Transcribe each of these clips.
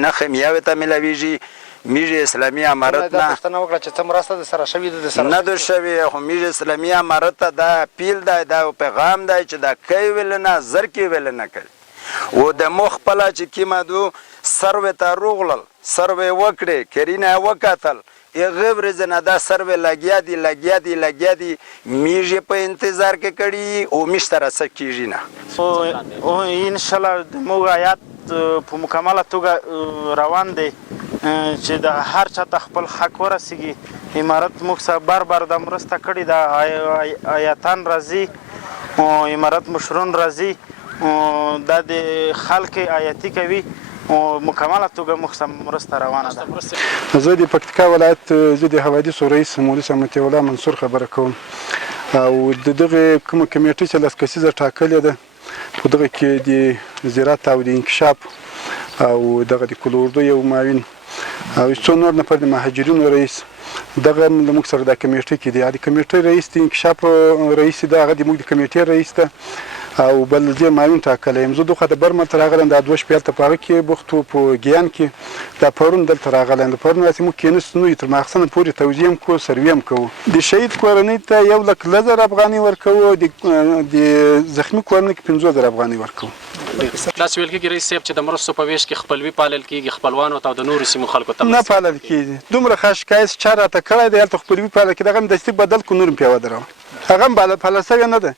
نه خمیاوې ته میلاویږي میږي اسلامي امارت دا نه پوښتنه وکړه چې څه مرسته د سره شوې ده د سره نه در شوې خو میږي اسلامي امارت ته دا پیل دی دا پیغام دی چې دا کوي ویل نه زر کې ویل نه کوي و د مو خپله چې کومه دو سروې ته روغلل سروې وکړې کرینه یې وکتل هغه ورځې نه دا سروې لګیا دي میږي په انتظار کې کړي او میش ته رسه کېږي نه او انشاءالله زموږ آیات په مکمله توګه روان دی چې د هر چا ته خپل حق ورسیږي امارت موږ سره بار دا مرسته کړې ده آیاتان راځي امارت مشرون راځي دا د خلک آیاتي کوي او مکمله توګه موږ سره مرسته روانه ده. زه د پکتیکا ولایت زه د حوادثو رئیس مولوي صمد الله منصور خبره کوم او د دغه کومه کمیټه چې لس کسیزه ټاکلې ده په دغه کې د زراعت او د انکشاف او دغه د کلوردو یو معاون او څو نور نفر د مهاجرینو رئیس دغه موږ سره د کمیټې کې دی د کمیټې رئیس د انکشاف رئیس دی هغه د موږ د کمیټې رئیس ده او بل ځای معاون ټاکلی یم زه دغه د برمل ته راغلی یم دا 2 شپې هلته په هغه کې بوخت وو په ګیان کې دا پرون دلته راغلی یم د پرون هسې موږ کېناستو نو تر ماخستنه پورې توزیع هم کوو سروې هم کوو د شهید کورنۍ ته 1,00,000 افغانۍ ورکوو د زخمي کورنۍ کې 50,000 افغانۍ ورکوو. داسې ویل کېږي رئیس صاحب چې د مرستو په ویش کې خپلوي پالل کېږي خپلوانو ته او د نورو سیمو خلکو ته نه پالل کېږي دومره ښه شکایت چا راته کړی دی هلته خپلوي پالل کېږي هغه مې دستي بدل کړو نور مې پرې ودرول هغه هم پالل شوی نه ده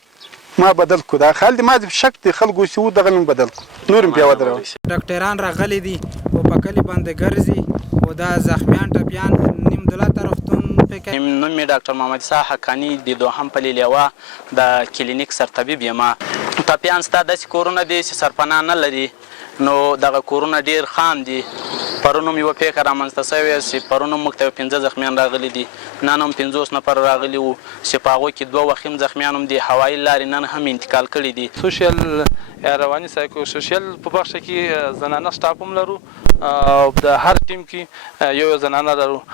ما بدل کو دا خال دې ما شک دي خلکو سی و دغه من بدل کو نور مې پیاوه درو ډاکټران راغلي دي او په کلی باندې ګرځي او دا زخمیان ټپیان نیم دولت روغتون پکې نوم مې ډاکټر محمد اسحاق حقانی د دوهم پلي لیوا د کلینیک سرطبیب یم ټپیان ستا داسې کورونه دي چې سرپناه نه لري نو دغه کورونه ډیر خام دي پرون هم یوه پیښه رامنځته شوې چې پرون هم موږ ته 15 زخمیان راغلي دي نن هم 50 نفر راغلي وو چې په هغوی کې 2 وخیم زخمیان هم د هوایي لارې نن هم انتقال کړي دي. سوشل یا رواني سایکو سوشل په بخښه کې زنانه سټاف هم لرو او د هر ټیم کې یو زنانه لرو.